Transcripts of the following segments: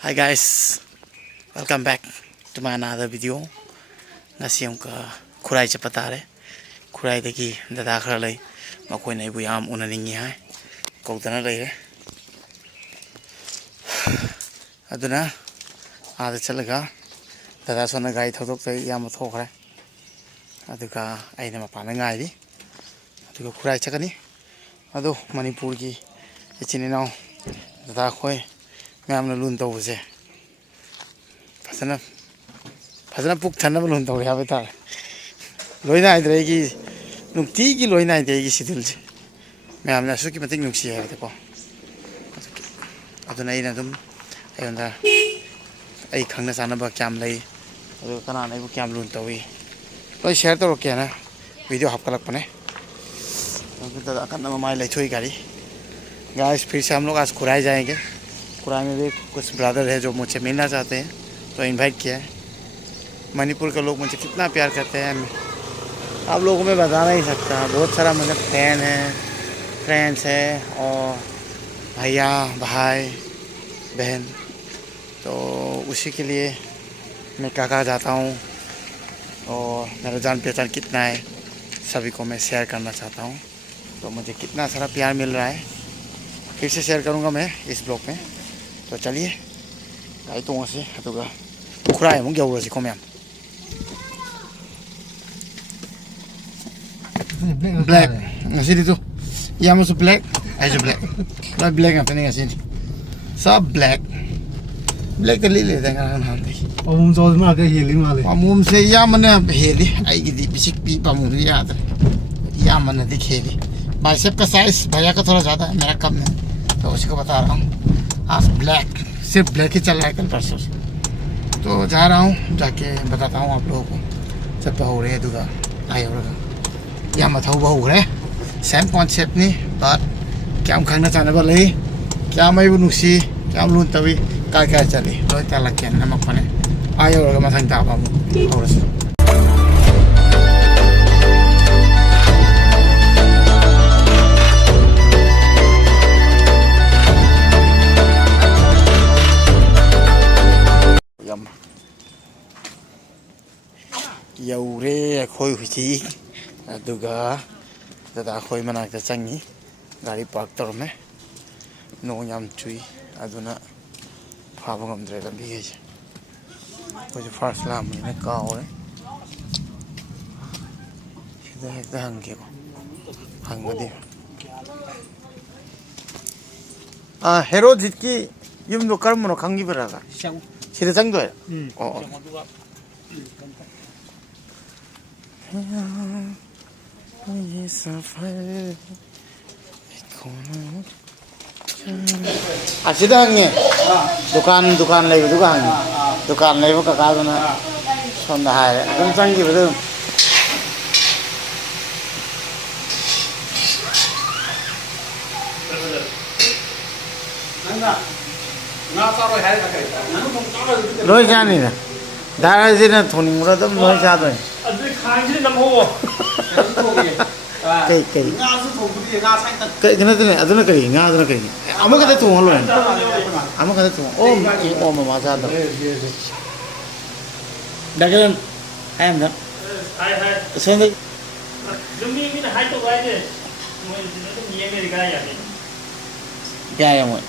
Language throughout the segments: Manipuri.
Hi guys, welcome back to my another video. Ngasi amka Khurai chapatare. Khurai dagi dada khara lai makoi na ibu yam unaningi hai. Kaudana lai re. Aduna ada chalaga dada sona gai thodok tai yam thokre. Aduka aina mapana ngai di. Aduka Khurai chakani. Adu Manipur ki ichini nau dada khoi ma'am ने लून तो उसे फसना पुक ठंडा में लून तो यहाँ पे था लोई ना इधर की नुक्ती की लोई ना इधर की सिद्धुल से मैम ने असुकी मतिंग नुक्सी है देखो अब तो नहीं ना तुम ऐ बंदा ऐ खंगना साना बा क्या मलाई और कना नहीं वो क्या लून तो हुई लोई शेयर तो रोके ना वीडियो हाफ कलक पने तो अकन ना माय ले छोई गाड़ी गाइस फिर से हम लोग आज खुराई जाएंगे खुराई में भी कुछ ब्रदर है जो मुझसे मिलना चाहते हैं तो इनवाइट किया है। मणिपुर के लोग मुझे कितना प्यार करते हैं आप लोगों में बता नहीं सकता। बहुत सारा मतलब फैन है, फ्रेंड्स है और भैया भाई बहन, तो उसी के लिए मैं कहाँ जाता हूँ और मेरा जान पहचान कितना है सभी को मैं शेयर करना चाहता हूँ। तो मुझे कितना सारा प्यार मिल रहा है फिर से शेयर करूँगा मैं इस ब्लॉग में। तो चलिए गाई तो से अदुगा खुराई अमुक यौरसिको मैम black ngasi itu ya masuk black aja black lah black apa nih ngasi सब black kali le dengan nanti pamum jauh mana ke heli male pamum se ya mana heli ai gidi bisik pi pamum ya ada ya mana दिख heli बाइसेप का साइज भैया का थोड़ा ज़्यादा है मेरा कम है तो उसी को बता रहा हूँ। आज ब्लैक सिर्फ ब्लैक ही चल रहा है कल परसों से तो जा रहा हूँ जाके बताता हूँ आप लोगों को सब हो रहे दुगा आई हो रहा या मत हो रहे सेम कॉन्सेप्ट नहीं बात क्या हम खाना चाहने वाले क्या मैं वो नुक्सी क्या हम लून तभी क्या चली तो क्या लग गया नमक पने आई हो रहा मत ताप हो रहा यौरे खोई हुई अदुगा दादा खोई मनाक चंगी गाड़ी पार्क तौर में नों याम चुई अदुना फाब गमद्रे लंबी है कोई फर्स्ट लाम ने काओरे सिदा हेक्ता हंगे को हंगदे हेरो जितकी युम नो कर्म नो खंगी बरागा सिदा चंग दो ये सफर असिदा हंगे दुकान ले दुकान ले वो कका दोना सोंदा है एकदम चंगी बदो लोई जानी ना दारा जी ने थोनी मुरा तुम लोई जा दो कई कना तो अदुना करी nga अदुना करी अमुक कदे तुम हलो अमुक कदे तुम ओ मामा जा दो डगन है हम ना सेंदे जुमी मी हाई तो गाय दे मोय तो निये मेरी गाय यानी क्या है मोय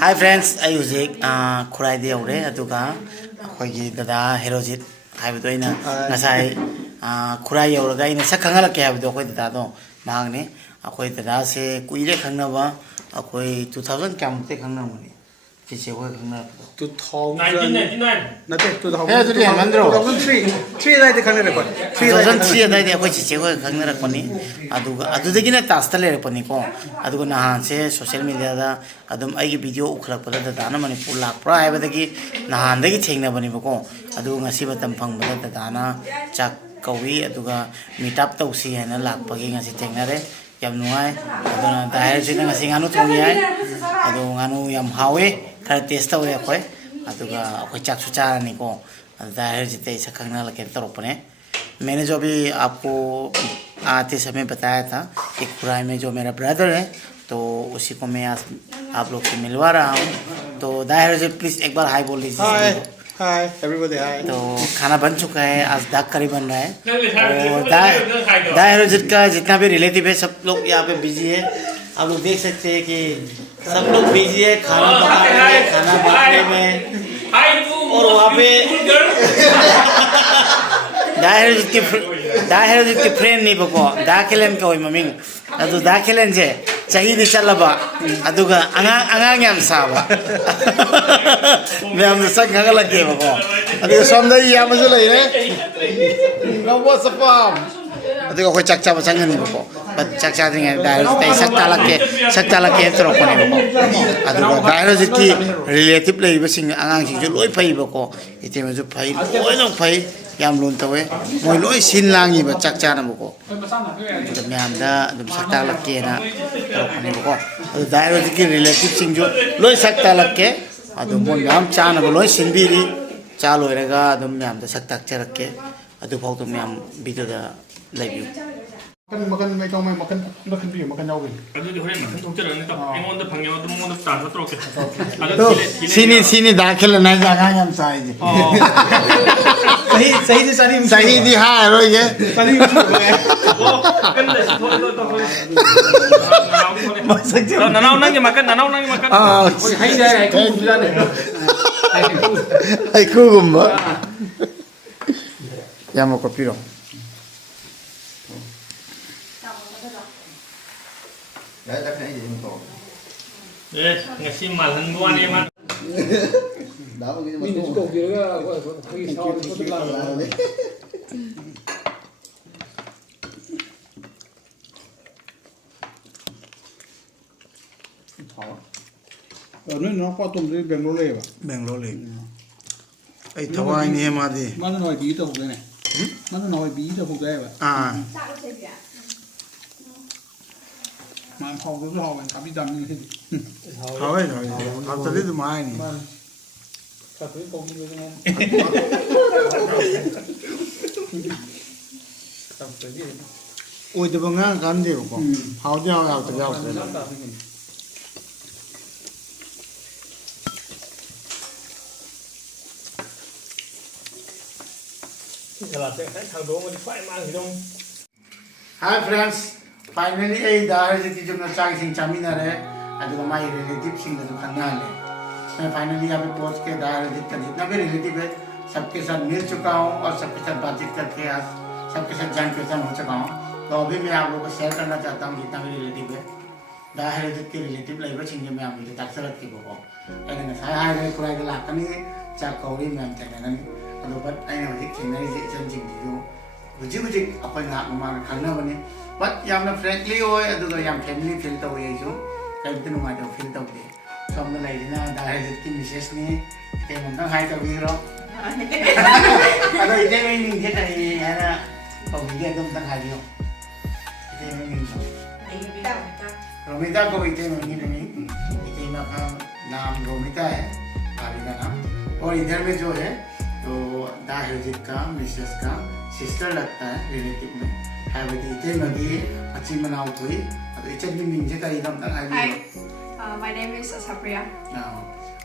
हाय फ्रेंड्स आई हुजिक खुराई दे औरे अदुगा अखोगी दादा हेरोजित हाइबदो इना नसाई खुराई औरगा इना sak खंगलके हाइबदो अखोई दादा दो मांगने अखोई दादा से कुइरे खंगनबा अखोई 2000 क्यामुते खंगनमनि चिचे होय खंगना 1999 नते 2000 हे जुदी मंद्रो 2003 दाइते खंगने रे 2003 दाइते अखोई चिचे होय खंगना रखनी अदुगा अदुदगिना टास्ता ले रखनी को अदुगा नहान से सोशल मीडिया दा अदुम आइगी वीडियो उखलकपदा दादाना मणिपुर लाक्प्रा हाइबदगी नहानदगी थेंगनबनिबको अदुगा ngasi batam phangbada दादाना चाक कौवी मीटअप तौसी है लापगी थेंगनरे yam nuai aduna daher jina ngasi nganu thongi ai adu nganu yam hawe khara taste tawe khoi aduga khoi chak su cha ni ko Dahir जिते ऐसा खंगना लगे तरफ ने मैंने जो भी आपको आते समय बताया था एक खुराई में जो मेरा ब्रदर है तो उसी को मैं आज आप लोग से मिलवा रहा हूँ तो दाहिर जी प्लीज एक बार हाय बोल लीजिए हाय एवरीबॉडी हाय तो खाना बन चुका है आज दाग करी बन रहा है और दाहिर जी का जितना भी रिलेटिव है सब लोग यहाँ पे बिजी है आप लोग देख सकते हैं कि सब लोग बिजी है खाना पकाने में खाना बनाने में और वहाँ पे दाहिर की फ्रेंड नहीं बको दाखिलन का वही मम्मी अदु दाखिलन जे चाहिए दिशा अदुगा अंगांग याम साबा मैं हम सब घंगा लगे बको अदुगा सोमदा याम जो ले रे नवो सपाम अदुगा कोई चक्चा बचंग नहीं बको बट चक्चा दिंगे दाहिर ते सकता लगे तरफ ने बको अदुगा दाहिर की रिलेटिव ले बसिंग अंगांग सिंग जो लोई फई बको इते में जो फई लोई नो फई याम लोन तवे मोय लोई सिन लांगी बा चक्चा न बको मैम दा दम सकता लगे ना तरफ ने बको दाहिर की रिलेटिव सिंग जो लोई सकता लगे अदु मोय मैम चा न लोई सिन बीरी चा लोइरेगा दम मैम दा सकता चरके अदु फाउ तो मैम वीडियो दा live makan mai kau mai makan bi makan jauh Aduh di hari makan tuker ni tak. Engon dah panggil tu mengon dah tak teruk. तो सीनी दाखिल ना जगह हम साई जी सही से सही दी हाँ रो ये सारी Oh, kan dah tu. Nanau nanti makan. हाँ hai dah hai kau sudah ni आई खूब या मको पिरो Ngasih malan gua ni mat. minus kau kira pergi sahur tu lah ở nơi nó qua tuần đi Bangalore vậy Bangalore आई थवाई नहीं है मादी mà nó nói bí tao phục đây này mà nó nói bí tao phục đây vậy हाँ mà học cái học mình thắm đi đầm như thế thôi आप चले तो माय नहीं thật với công như thế này tập cái gì ôi तो बंगा कान दे को हाउ जाओ तो जाओ Kalau saya thằng đó mà đi phải mang thì đâu. Hi friends finally I दाहिर जी जो ना चाय सिंह चामिना रहे अदुगा माय रिलेटिव सिंह जो खन्ना है मैं फाइनली यहाँ पे पहुँच के दाहिर जी का जितना भी रिलेटिव है सबके साथ मिल चुका हूँ और सबके साथ बातचीत करके आज सबके साथ जान पहचान हो चुका हूँ तो अभी मैं आप लोगों को शेयर करना चाहता हूँ जितना भी रिलेटिव है दाहिर जी के रिलेटिव लाइव सिंह मैं आप लोगों तक सरत की बोको ऐसे ना साया है कुराई के लाकनी चाक कौड़ी में हम चलने नहीं अदो बट ऐसे मुझे खेलने से चंद जिंग जो बुझी अपन नाक मार खाना बने बट यामना फ्रैंकली होए अदुगा याम फैमिली फील तवे जो कई नुमाय तो फील तवे सोमना लाइदिना दाहिर की मिसेस ने ते मंदा हाय तवीरो अदो इते में निंग जे तई याना पबिगे दम तक हाजियो इते में निंग रोमिता को इते में निंग इते में का नाम रोमिता है भाभी का नाम और इधर में जो है तो दाहिर का मिसेस का सिस्टर लगता है रिलेटिव में है बेटी इते मगी अच्छी मनाओ कोई तो इचे भी मिंजे का इदम तक आई Hi, my name is Asapriya.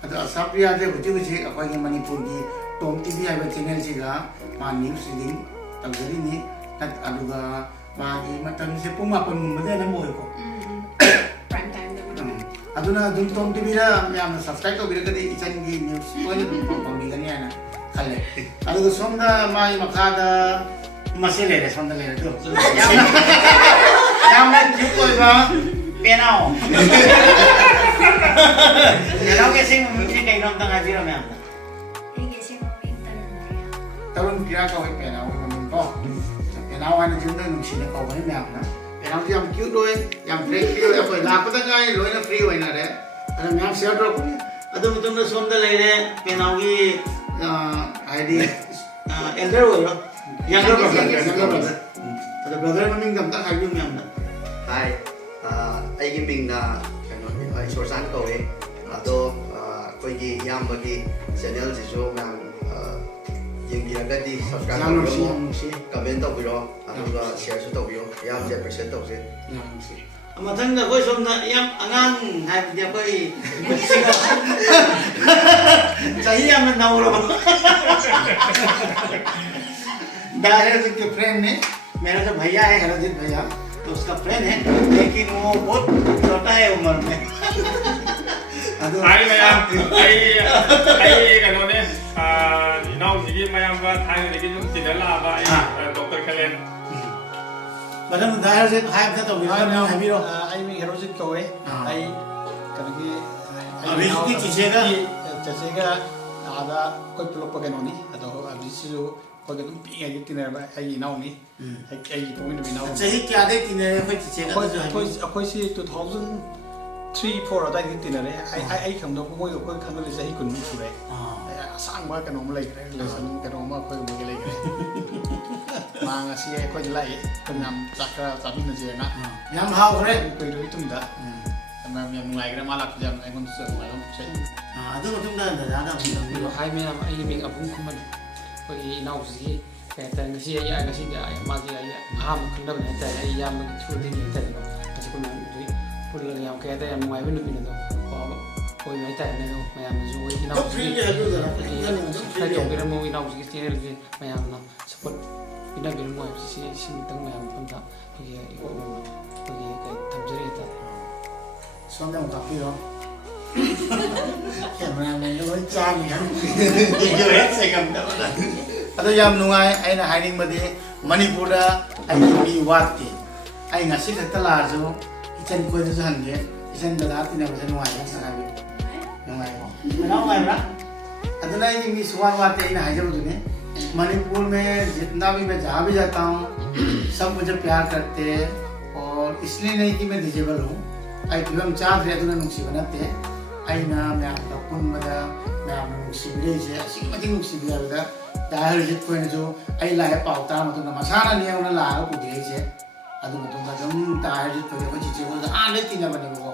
तो असाप्रिया जे हुजी अखोई के मणिपुर की टॉम टीवी है चैनल जिगा मा न्यूज़ रीडिंग तंगरी नि तक अदुगा मागी मतम से पुमा पन मदे न मोय को Prime time. अदुना दुम टॉम टीवी रा याम सब्सक्राइब तो बिरगदी इचन की न्यूज़ को जो दुम पंगिगनी है ना खले अदुगा सोमदा माई मखादा मसेले रे सोमदा ले तो याम क्यों कोई बा पेनाओ पेनाओ के सिंग मुझे कहीं नाम तंग आजी रा मैं तरुण प्रिया का वही पेनाओ मम्मी को पेनाओ वाले जिंदा नुकसीने को वही मैं अपना पेनाओ जी हम क्यों रोए हम फ्रेंकली हो या कोई लाख तक आए रोए ना फ्री होए ना रे अरे मैं आप शेयर करो अदो तुम तो सोमदा ले रे पेनाओ की आईडी एल्डर हो रो younger brother अदो ब्रदर मम्मी कम तक आईडी में अपना Hi, ꯑꯩꯒꯤ ꯃꯤꯡꯅ ꯀꯩꯅꯣꯅꯤ ꯏꯁꯣꯔꯆꯥꯟ ꯀꯧꯋꯦ ꯑꯗꯣ ꯑꯩꯈꯣꯏꯒꯤ ꯏꯌꯥꯝꯕꯒꯤ ꯆꯦꯅꯦꯜꯁꯤꯁꯨ ꯃꯌꯥꯝ ꯌꯦꯡꯕꯤꯔꯒꯗꯤ ꯁꯕꯁꯀ꯭ꯔꯥꯏꯕ ꯇꯧꯕꯤꯔꯣ ꯀꯃꯦꯟ ꯇꯧꯕꯤꯔꯣ ꯑꯗꯨꯒ ꯁꯤꯌꯔꯁꯨ ꯇꯧꯕꯤꯌꯣ ꯌꯥꯝꯅ ꯑꯦꯄ꯭ꯔꯤꯁꯤꯌꯦꯠ ꯇꯧꯖꯩ ꯃꯊꯪꯗ ꯑꯩꯈꯣꯏ ꯁꯣꯝꯗ ꯌꯥꯝ ꯑꯉꯥꯡ ꯍꯥꯏꯕꯗꯤ ꯑꯩꯈꯣꯏ चही हमें नौरो दाहिर के फ्रेंड है मेरा जो भैया है हरजीत भैया तो उसका फ्रेंड है लेकिन वो बहुत छोटा है उम्र में आई मैम आई कनोने इनाउ जिगी मैम बा थाई लेकिन जो तिनला बा डॉक्टर खलेन मतलब दाहिर से हाय अपने तो बिना ना है बिरो आई मी हेरोजिक कौवे आई कनकी अभी की चचेगा आदा कोई पुलप कनोनी अदो अभी सिजो कोई तुम ping I तिनरबा I इनाउनी I point बिनाउ चही क्या दे तिने कोई चेगा कोई सी 2003-4 अदा की तिनरे आई खंदो कोई कोई खंदो ले सही कुन सुरे sang ba kanong lai kre lesson kanong ma khoi mo lai kre ma nga si ko lai ko nam chakra sabin na je na yam hao kre ko ri tum da ma mi ngai kre ma lak jam ai kon su ma long che adu tum da da da ilo hai me am ai mi abung kuman ko I nau si ka ta ngasi ai ai ngasi da ma ji ai aham khanda ba ta ai yam ma thru din ni ta no kasi ko nam ji pul le yam ka ta yam ngai bin bin do कोई नहीं था ना तो मैं आम जो इनाउ से क्या जो मेरा मो इनाउ से चैनल के मैं आम ना सपोर्ट इना बिल मो से तंग मैं आम पंता ये को ये का थमजरी था सोना उतापिरो कैमरा मैन लो चान हम जो है से कम दा अदो याम नुंगाई आइना हाइनिंग मदे मणिपुर दा आई मी वाती आई ngasi खत्ता लाजो किचन कोइ जो हनगे किचन दा तिना बसे नुंगाई ना सनाबी नाउ मायरा अदना ये मी सुवान वाते इन हाइजर दुने मणिपुर में जितना भी मैं जहाँ भी जाता हूँ सब मुझे प्यार करते हैं और इसलिए नहीं कि मैं डिजेबल हूँ आई फिल्म चार रहे तो नुक्सी बनाते आई ना मैं आपका पुन मदा मैं आपने नुक्सी बिले से ऐसी मत नुक्सी बिला बता दाहर जित कोई न जो आई लाए पावता मतलब ना मसाला नहीं है उन्हें लाए को बिले से अदु मतलब ना जम दाहर जित कोई कोई चीज़ को आने तीन बने वो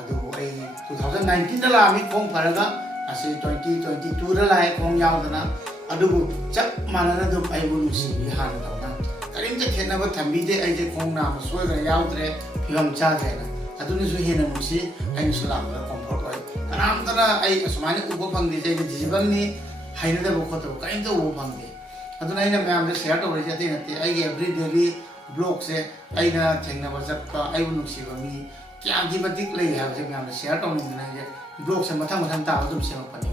अदु आई 2019 दा लामी कोंग फरगा असे 2022 दा लाए कोंग यावदना अदु चप मानना दो आई वो नुक्सी भी हान तौना करीम जे खेना ब थंबी दे आई जे कोंग नाम सोय ग यावद्रे फिल्म चा देना अदु ने जो हेना नुक्सी आई सुलाम दा कंफर्ट होय तनाम तना आई असमाने उबो फंगदे जे डिजिबल नि हाइना दा बखत करीम तो उबो फंगदे अदु नै ना मैम दे शेयर तो रे जे नते आई एवरी डेली ब्लॉग से आई ना थेंगना ब जप्पा आई वो नुक्सी ब मी क्या की मतिक ले है जे मैम शेयर तो नि ना जे ब्लॉग से मथा मथा ता तुम से पनी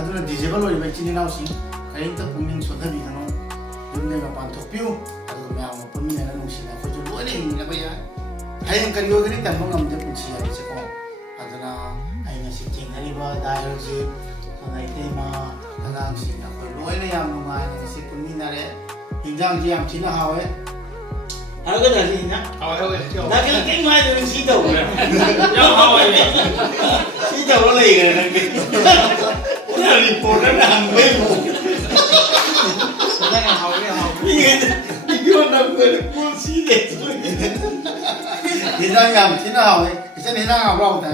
अदु ने डिजिबल होय बे चिनि नाउ सिं करीम तो पुमिन सोधबी हनो युमने मा पान थोपिउ अदु मैम पुमिन ना नुक्सी ना को जो लोने नि बया हायन करियोगनि तंबो नमदे पुछि या से को अदना आइना सि थिंगरिबा दायरोजी सनाइते मा अगांग सि ना को लोइने याम नुगाय ने सि पुनि ना रे इंजांग जी याम थिना हावे हाउ का दासी ना हाउ दा के के मा जो सी तो या हाउ आई सी तो ले गए ना के उना रिपोर्ट ना हम पे मो दा ना हाउ ये यो ना को फुल सी दे इंजांग याम थिना हावे इसे निना हाव ता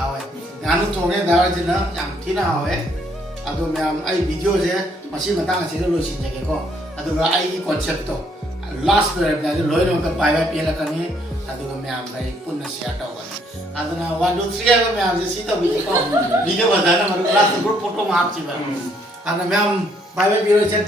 हावे नानु तोगे दार जिना याम थिना हावे अदो मैम आई वीडियो से मसी मतंग से लोसिन जगे को अदुगा आई कांसेप्ट तो लास्ट में अपना जो लोई नोट पाया पिया करनी अदुगा मैम भाई पुनः शेयर तो करनी अदना 1 2 3 को मैम से सीता वीडियो बताना मतलब लास्ट ग्रुप फोटो में आप ची बार अदना मैम पाया पिया से